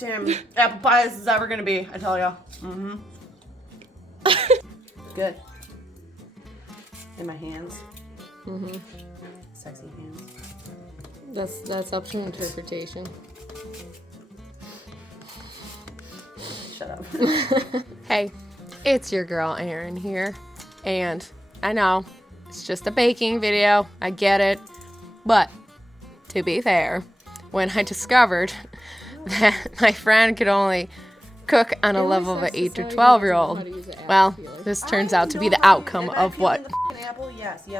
damn apple pie this is ever gonna be, I tell ya. Mm-hmm. Good. In my hands. Mm-hmm. Sexy hands. That's up to interpretation. Shut up. Hey, it's your girl Erin here, and I know it's just a baking video. I get it, but to be fair, when I discovered that my friend could only cook on a level of an 8 to 12-year-old, well, this turns out to be the outcome of what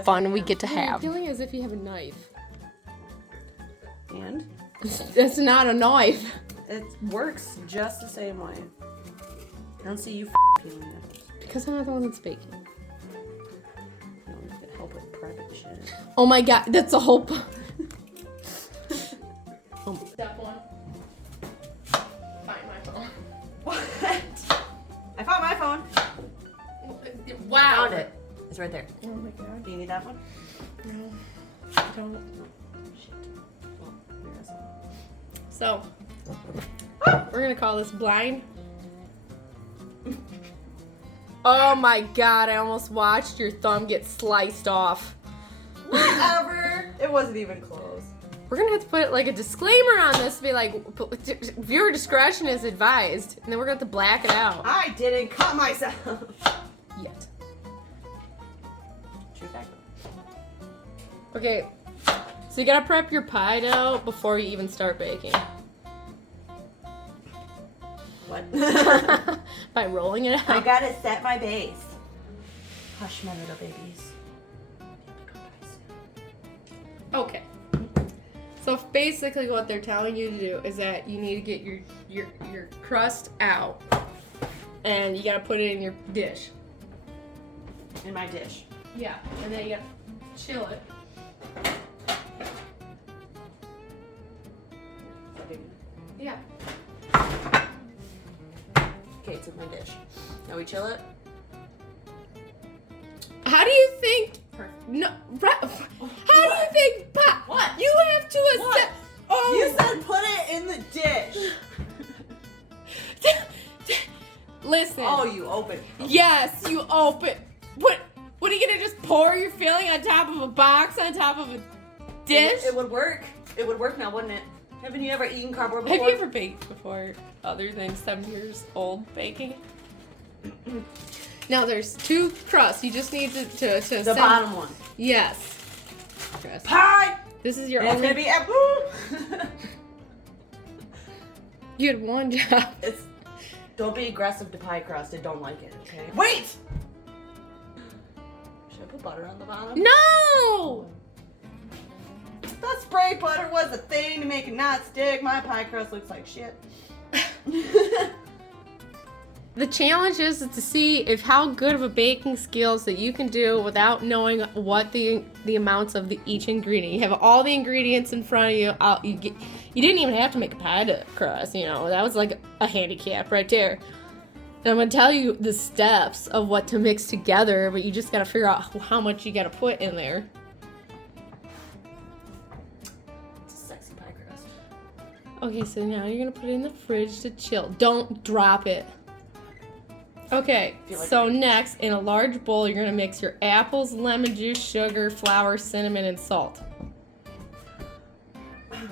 fun we get to have. You're feeling as if you have a knife. And? It's not a knife. It works just the same way. I don't see you peeling it. Because I'm not the one that's baking. You don't get help with private shit. Oh my god, that's a whole... Step one. Find my phone. What? I found my phone. Wow. Found it. It's right there. Oh my god. Do you need that one? No. I don't. Shit. Well, here it is. So, we're gonna call this blind. Oh my god, I almost watched your thumb get sliced off. Whatever. It wasn't even close. We're gonna have to put like a disclaimer on this to be like, viewer discretion is advised. And then we're gonna have to black it out. I didn't cut myself. Yet. True fact. Okay, so you gotta prep your pie dough before you even start baking. What? By rolling it out. I gotta set my base. Hush, my little babies. Okay. So basically what they're telling you to do is that you need to get your crust out and you gotta put it in your dish. In my dish. Yeah, and then you gotta chill it. Yeah. Okay, it's in my dish. Now we chill it. How do you think? No. How do you think? What? You have to accept. Oh. You said put it in the dish. Listen. Oh, you open. Yes, you open. What are you gonna just pour your filling on top of a box on top of a dish? It would work. It would work now, wouldn't it? Haven't you ever eaten cardboard before? Have you ever baked before, other than 7 years old baking? Now there's two crusts. You just need to the send... bottom one. Yes. Crust. Pie. This is your It's only. gonna be apple. You had one job. It's. Don't be aggressive to pie crust. I don't like it. Okay. Wait. Should I put butter on the bottom? No. That spray butter was a thing to make it not stick. My pie crust looks like shit. The challenge is to see if how good of a baking skills that you can do without knowing what the amounts of each ingredient. You have all the ingredients in front of you. You didn't even have to make a pie crust. You know, that was like a handicap right there. And I'm gonna tell you the steps of what to mix together, but you just gotta figure out how much you gotta put in there. It's a sexy pie crust. Okay, so now you're gonna put it in the fridge to chill. Don't drop it. Okay, so next, in a large bowl, you're gonna mix your apples, lemon juice, sugar, flour, cinnamon, and salt. Can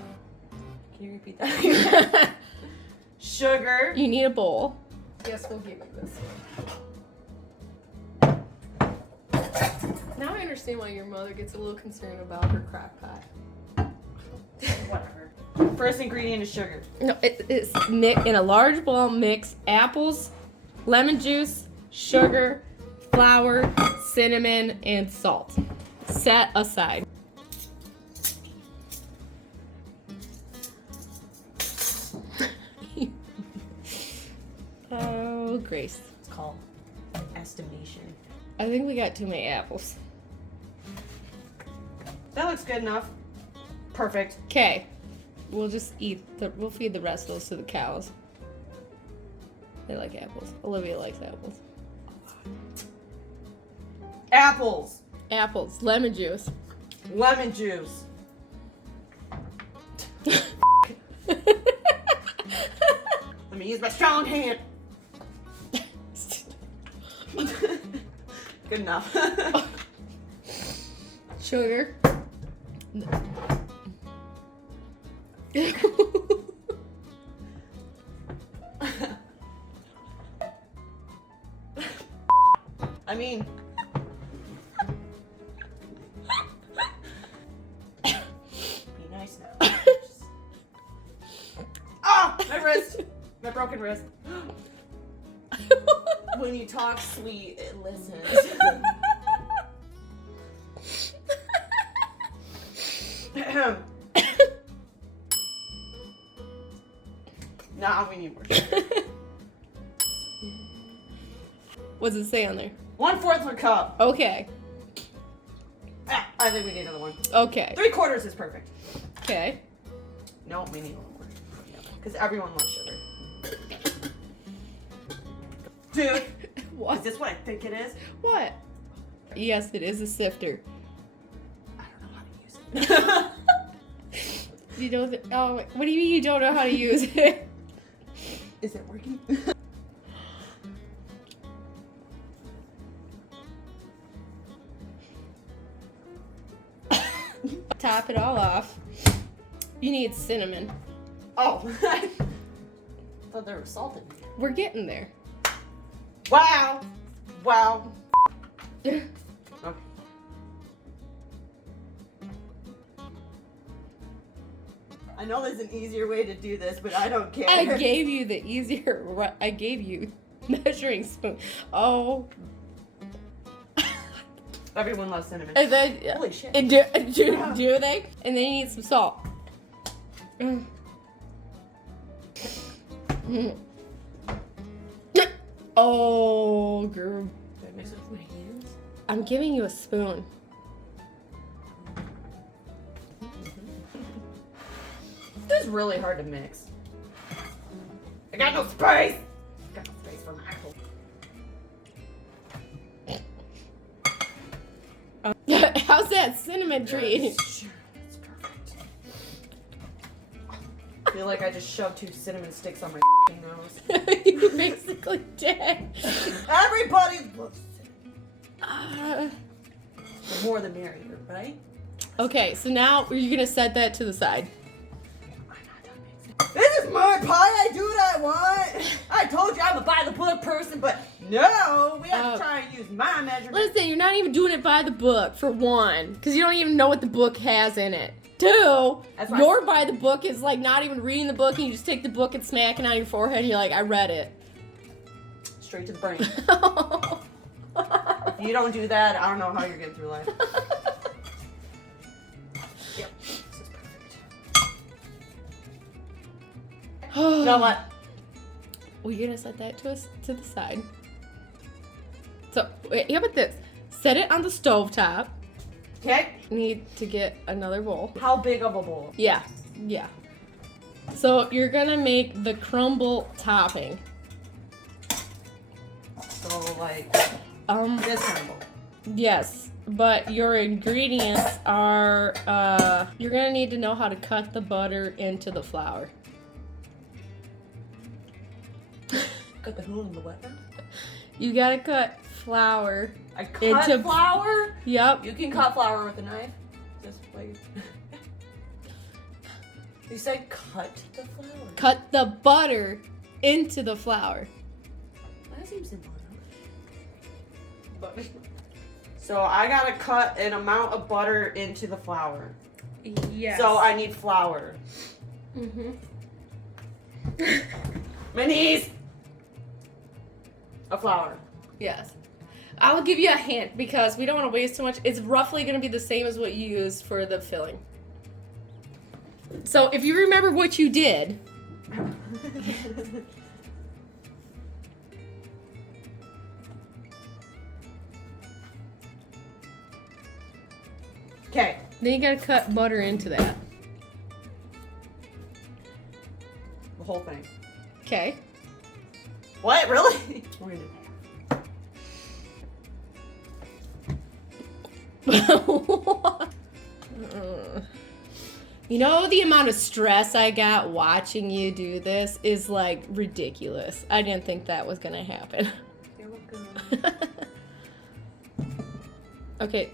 you repeat that? Sugar. You need a bowl. Yes, we'll give you this. Now I understand why your mother gets a little concerned about her crock pot. Whatever. First ingredient is sugar. No, it's in a large bowl, mix apples, lemon juice, sugar, flour, cinnamon, and salt. Set aside. Oh, Grace. It's called estimation. I think we got too many apples. That looks good enough. Perfect. Okay. We'll just we'll feed the rest of those to the cows. They like apples. Olivia likes apples. Apples. Apples. Lemon juice. Lemon juice. Let me use my strong hand. Good enough. Sugar. I mean, be nice now. Ah, my wrist, my broken wrist. When you talk sweet, it listens. Nah, we need more sugar. What's it say on there? 1/4 of a cup. Okay. Ah, I think we need another one. Okay. 3/4 is perfect. Okay. No, we need a little more. Because everyone loves sugar. Dude, What? is this what I think it is? What? Yes, it is a sifter. I don't know how to use it. You don't. Oh, what do you mean you don't know how to use it? Is it working? Top it all off. You need cinnamon. Oh, I thought there was salt in here. We're getting there. Wow. Wow. Okay. I know there's an easier way to do this, but I don't care. I gave you the easier. I gave you measuring spoon. Oh. Everyone loves cinnamon. And then. Holy shit. And do they? And then you need some salt. Oh, girl. Did I mix it with my hands? I'm giving you a spoon. This is really hard to mix. I got no space. Got no space for my apple. How's that cinnamon tree? Sure, that's perfect. I feel like I just shoved 2 cinnamon sticks on my nose. You basically did. Everybody loves cinnamon. Uh, The more the merrier, right? okay, so now you're gonna set that to the side. This is my pie. I do what I want. I told you I'm a by the book person, but no, we have to try and use my measurements. Listen, you're not even doing it by the book, for one, because you don't even know what the book has in it. Two, That's why your by the book is like not even reading the book, and you just take the book and smack it on your forehead, and you're like, I read it. Straight to the brain. If you don't do that, I don't know how you're getting through life. Yep, this is perfect. You know what? We're gonna set that to the side. So, wait, how about this? Set it on the stovetop. Okay. Need to get another bowl. How big of a bowl? Yeah, yeah. So you're gonna make the crumble topping. So like this kind of bowl. Yes, but your ingredients are you're gonna need to know how to cut the butter into the flour. Cut the hole in the what? You gotta cut flour. I cut Into- flour. Yep. You can cut flour with a knife. Just like you said, cut the flour. Cut the butter into the flour. That seems simple enough. So I gotta cut an amount of butter into the flour. Yes. So I need flour. Mm-hmm. My knees. A flour. Yes. I'll give you a hint because we don't want to waste too much. It's roughly going to be the same as what you used for the filling. So if you remember what you did, Okay. then you got to cut butter into that. The whole thing. Okay. What? Really? We're gonna do You know, the amount of stress I got watching you do this is like ridiculous. I didn't think that was gonna happen. You're welcome. Okay,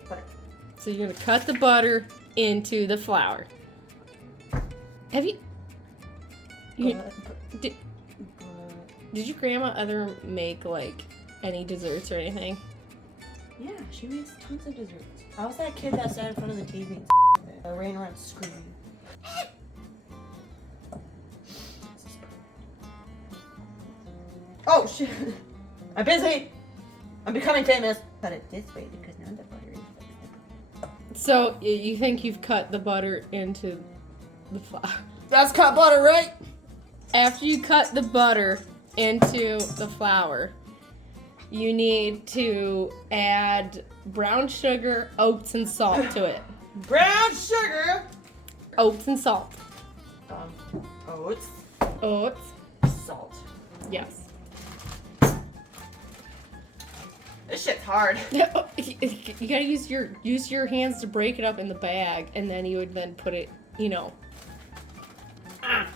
so you're gonna cut the butter into the flour. Have you did your grandma ever make like any desserts or anything? Yeah, she makes tons of desserts. I was that kid that sat in front of the TV and ran around screaming. Oh shit! I'm busy. I'm becoming famous. Cut it this way because now the butter is. So you think you've cut the butter into the flour? That's cut butter, right? After you cut the butter into the flour, you need to add brown sugar, oats, and salt to it. Brown sugar. Oats and salt. Oats. Oats. Salt. Yes. This shit's hard. You gotta use your hands to break it up in the bag, and then you would then put it, you know. Ah.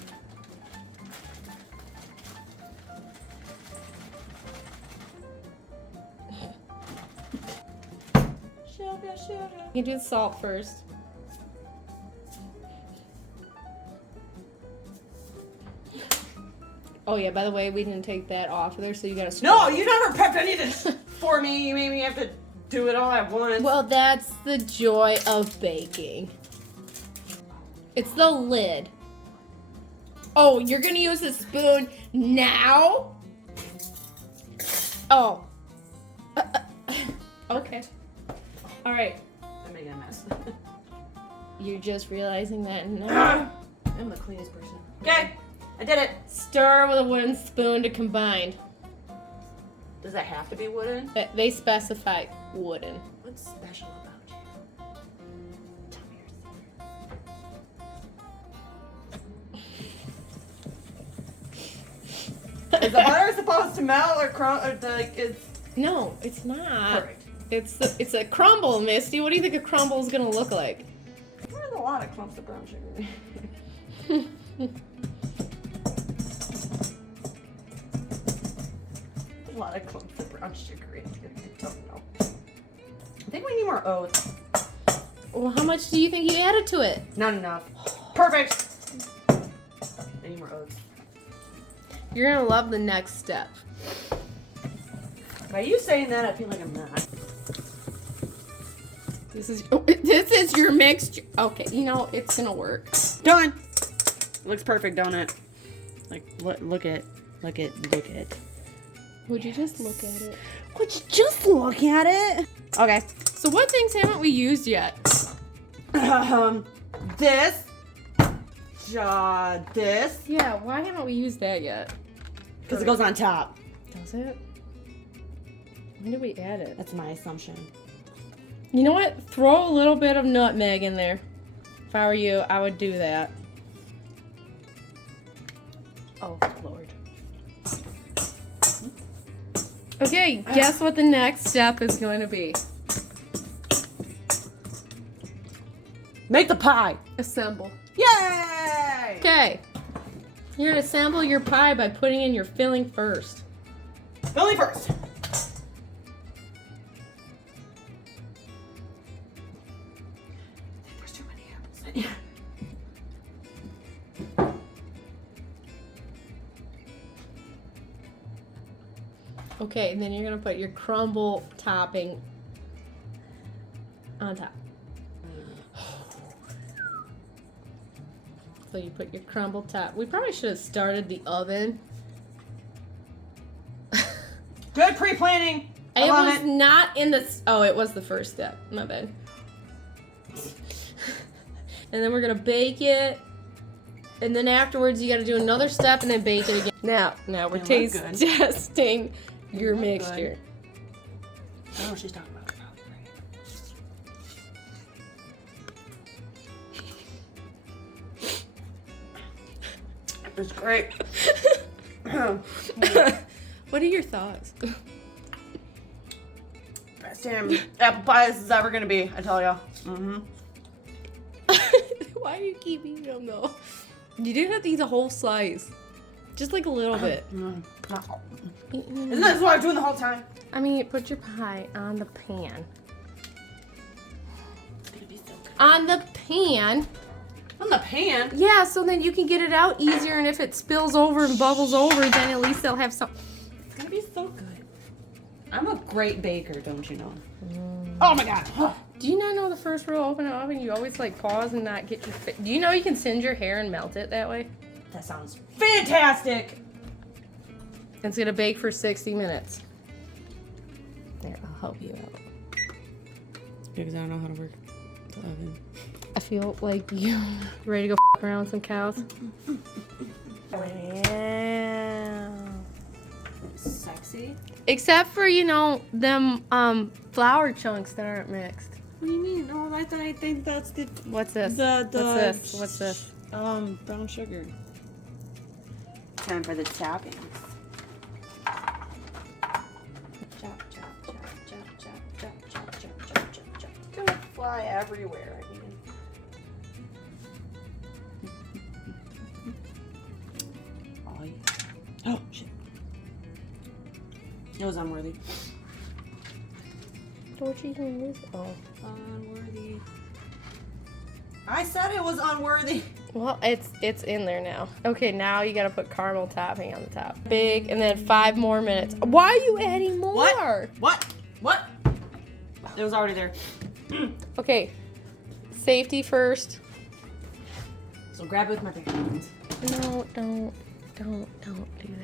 Sugar. You do the salt first. Oh yeah, by the way, we didn't take that off there, so you gotta No, you never prepped any of this for me. You made me have to do it all at once. Well, that's the joy of baking. It's the lid. Oh, you're gonna use a spoon now? Oh. Okay. All right. I'm making a mess. You're just realizing that now. I'm the cleanest person. Okay, I did it. Stir with a wooden spoon to combine. Does that have to be wooden? They specify wooden. What's special about you? Tell me your secret. Is the butter supposed to melt or like it's No, it's not. perfect? It's a crumble, Misty. What do you think a crumble is gonna look like? There's a lot of clumps of brown sugar. A lot of clumps of brown sugar in here. I don't know. I think we need more oats. Well, how much do you think you added to it? Not enough. Perfect. I need more oats. You're gonna love the next step. By you saying that, I feel like I'm not. This is your mixture. Okay, you know it's gonna work. Done. Looks perfect, don't it? Like, look at. Would you just look at it? Would you just look at it? Okay. So what things haven't we used yet? This. This. Yeah, why haven't we used that yet? Because it goes on top. Does it? When did we add it? That's my assumption. You know what? Throw a little bit of nutmeg in there. If I were you, I would do that. Oh, Lord. Okay, guess what the next step is going to be? Make the pie. Assemble. Yay! Okay. You're going to assemble your pie by putting in your filling first. Filling first. There's too many apples. Okay, and then you're going to put your crumble topping on top. So you put your crumble top. We probably should have started the oven. Good pre-planning. I It love was it. not in the. Oh, it was the first step. My bad. And then we're gonna bake it. And then afterwards, you gotta do another step and then bake it again. Now we're They look taste good. testing your look mixture. good. I know what she's talking about. It's great. What are your thoughts? Best damn apple pie this is ever gonna be, I tell ya. Why do you keep eating them though? You didn't have to eat the whole slice. Just like a little bit. Isn't that what I'm doing the whole time? I mean, put your pie on the pan. On the pan? On the pan? Yeah, so then you can get it out easier, and if it spills over and bubbles over, then at least they'll have some. It's gonna be so good. I'm a great baker, don't you know? Oh my god. Do you not know the first rule of open an oven? You always like pause and not get your Do you know you can singe your hair and melt it that way? That sounds fantastic. It's gonna bake for 60 minutes. There, I'll help you out. Because I don't know how to work the oven. I feel like you ready to go around with some cows. Wow. Sexy. Except for, you know, them flour chunks that aren't mixed. What do you mean? Oh, I think that's the What's this? What's this? Brown sugar. Time for the toppings. Chop, chop, chop, chop, chop, chop, chop, chop, chop, chop, chop. It's gonna fly everywhere. I mean. Oh yeah. Oh shit. It was unworthy. What you doing with? Oh. Unworthy. I said it was unworthy. Well, it's in there now. Okay, now you gotta put caramel topping on the top. Big, and then 5 more minutes. Why are you adding more? What? It was already there. Okay, safety first. So grab it with my big hands. No, don't do that.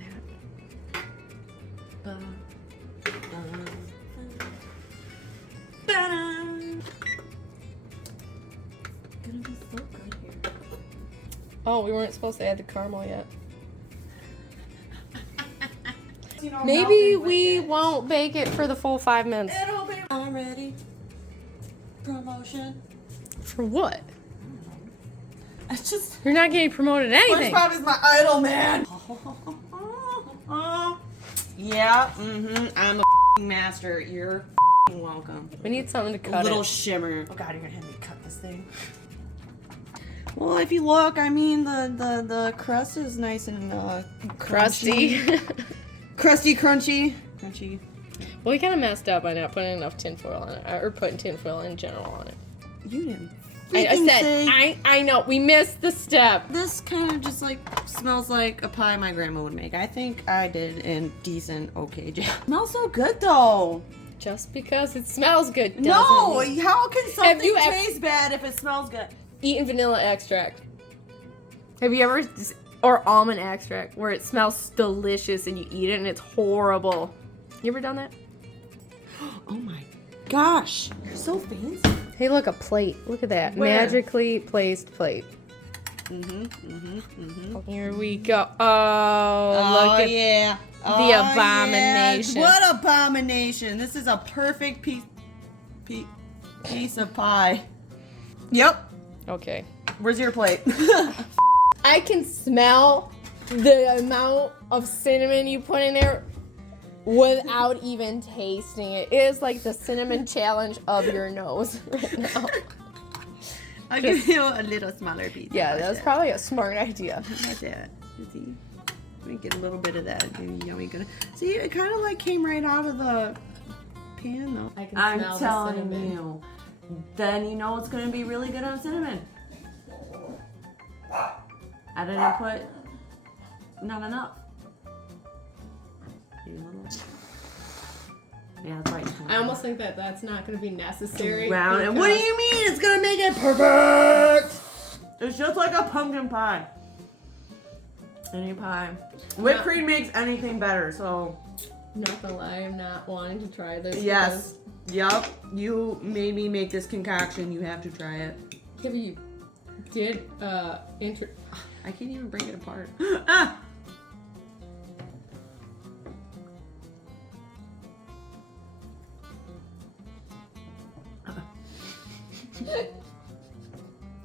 Gonna be so good here. Oh, we weren't supposed to add the caramel yet. You know, Maybe melting with we it. won't bake it for the full 5 minutes. It'll be already. Promotion. For what? It's just. You're not getting promoted anything. SpongeBob is my idol, man. Yeah. I'm a master. You're welcome. We need something to A cut little it. shimmer. Oh god, you're gonna have me cut this thing. Well, if you look, I mean the crust is nice and Crusty. crusty, crunchy. Well, we kind of messed up by not putting enough tinfoil on it, or putting tinfoil in general on it. You didn't. I said, say. I know, we missed the step. This kind of just like smells like a pie my grandma would make. I think I did a decent, okay job. Smells so good though. Just because it smells good doesn't No, mean- how can something you ever- taste bad if it smells good? Eating vanilla extract. Have you ever, or almond extract, where it smells delicious and you eat it and it's horrible? You ever done that? Oh my gosh, you're so fancy. Hey, look, a plate. Look at that. Where? Magically placed plate. Here we go. Oh, look at yeah. the abomination. Yeah. What abomination? This is a perfect piece of pie. Yep. Okay. Where's your plate? I can smell the amount of cinnamon you put in there without even tasting it. It is like the cinnamon challenge of your nose right now. I'll give you a little smaller piece. Yeah, that's probably a smart idea. That's it. See? Let me get a little bit of that. Yummy. See, it kind of like came right out of the pan though. I can I'm smell the telling cinnamon. you. Then you know it's gonna be really good on cinnamon. I didn't put not enough. Yeah, that's right. I almost think that that's not going to be necessary. Round. And what do because- you mean? It's gonna make it perfect. It's just like a pumpkin pie. Any pie. Whipped cream makes anything better. So Not gonna lie, I'm not wanting to try this. yes, yup. You made me make this concoction. You have to try it. Because you did I can't even break it apart. Ah.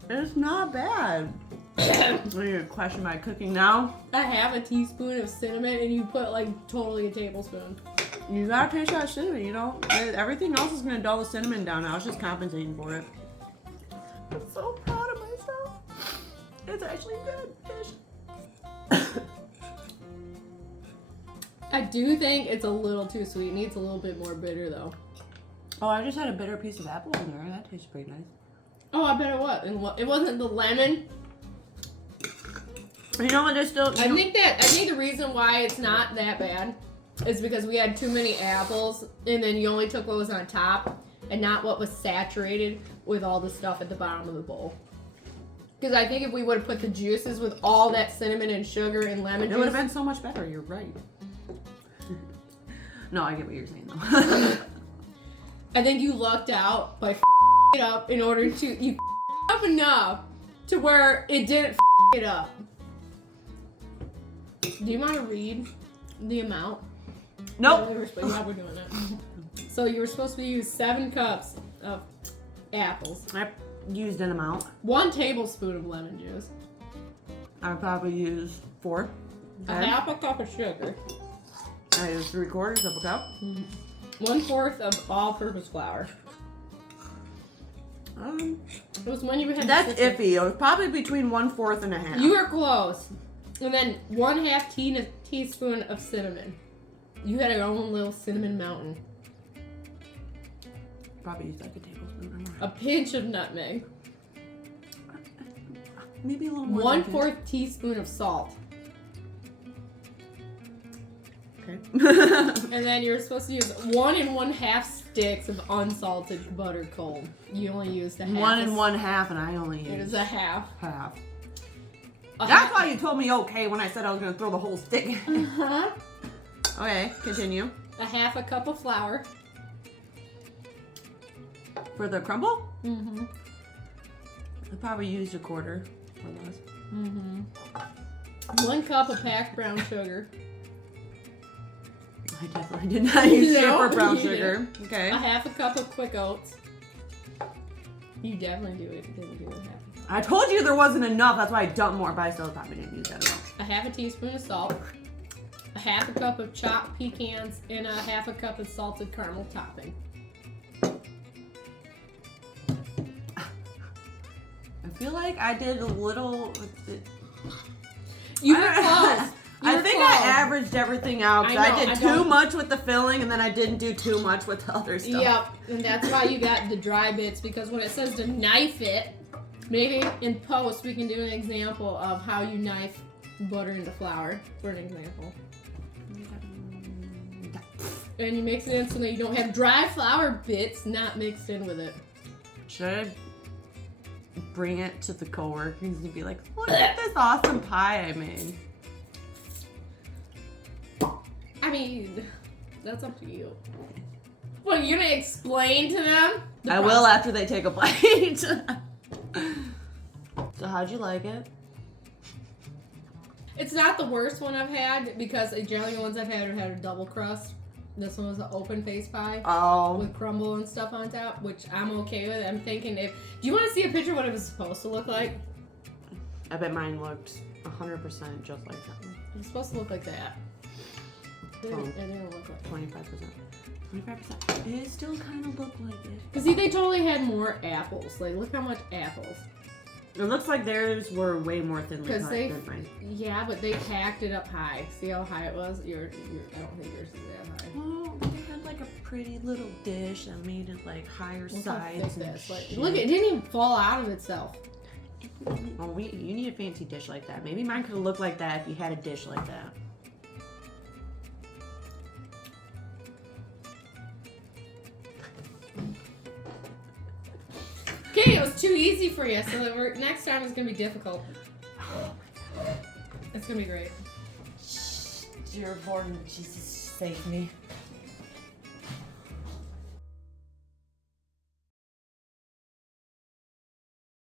It's not bad. Are you gonna question my cooking now? I have a teaspoon of cinnamon and you put like totally a tablespoon. You gotta taste that cinnamon, you know? Everything else is gonna dull the cinnamon down. I was just compensating for it. I'm so proud of myself. it's actually good fish. I do think it's a little too sweet. It needs a little bit more bitter though. Oh, I just had a bitter piece of apple in there. That tastes pretty nice. Oh, I bet it was. And it wasn't the lemon. You know what? There's still. I think the reason why it's not that bad is because we had too many apples, and then you only took what was on top, and not what was saturated with all the stuff at the bottom of the bowl. Because I think if we would have put the juices with all that cinnamon and sugar and lemon It juice, would have been so much better. You're right. No, I get what you're saying though. I think you lucked out by it up in order to you up enough to where it didn't it up. Do you want to read the amount? Nope. Yeah, we're doing it. So you were supposed to use 7 cups of apples, I used an amount. 1 tablespoon of lemon juice, I probably used 4. a half a cup of sugar, I used 3/4 of a cup. 1/4 of all-purpose flour. It was when you had That's the system. iffy. It was probably between 1/4 and a half. You were close. And then 1/2 teaspoon of cinnamon. You had your own little cinnamon mountain. Probably used like a tablespoon or more. A pinch of nutmeg. Maybe a little more. than 1/4 teaspoon of salt. Okay. And then you're supposed to use 1 1/2 sticks of unsalted buttered cold. You only used a half. 1 1/2, and I only used It is a half. half. A That's half. why you told me okay when I said I was gonna throw the whole stick. Uh-huh. Okay, continue. A half a cup of flour. For the crumble, Mm-hmm. I probably used 1/4 or less. Mm-hmm. 1 cup of packed brown sugar. I definitely did not use No, super brown you sugar. Okay. A half a cup of quick oats. You definitely didn't do it half. I told you there wasn't enough. That's why I dumped more, but I still probably didn't use that enough. A half a teaspoon of salt. A half a cup of chopped pecans, and a half a cup of salted caramel topping. I feel like I did a little. You were close. I think I averaged everything out. 'Cause I I know, did I too don't- much with the filling, and then I didn't do too much with the other stuff. Yep, and that's why you got the dry bits, because when it says to knife it, maybe in post we can do an example of how you knife butter into flour, for an example. And you mix it in so that you don't have dry flour bits not mixed in with it. Should I bring it to the coworkers and be like, look at this awesome pie I made? I mean, that's up to you. What, you're gonna explain to them? the I will process? after they take a bite. So how'd you like it? It's not the worst one I've had, because generally the ones I've had have had a double crust. This one was an open face pie Oh, with crumble and stuff on top, which I'm okay with. I'm thinking do you want to see a picture of what it was supposed to look like? I bet mine looked 100% just like that one. It's supposed to look like that. It didn't look like 25%. 25%. It still kind of looked like it. But see, they totally had more apples. Like, look how much apples. It looks like theirs were way more thinly cut 'Cause they- than mine. Yeah, but they packed it up high. See how high it was? I don't think yours is that high. Well, they had like a pretty little dish that made it like higher Look how sides thick and that is. Like, shit. look, it didn't even fall out of itself. Well, you need a fancy dish like that. Maybe mine could have looked like that if you had a dish like that. Okay, it was too easy for you, so next time it's gonna be difficult. It's gonna be great. Dear Lord, Jesus, save me.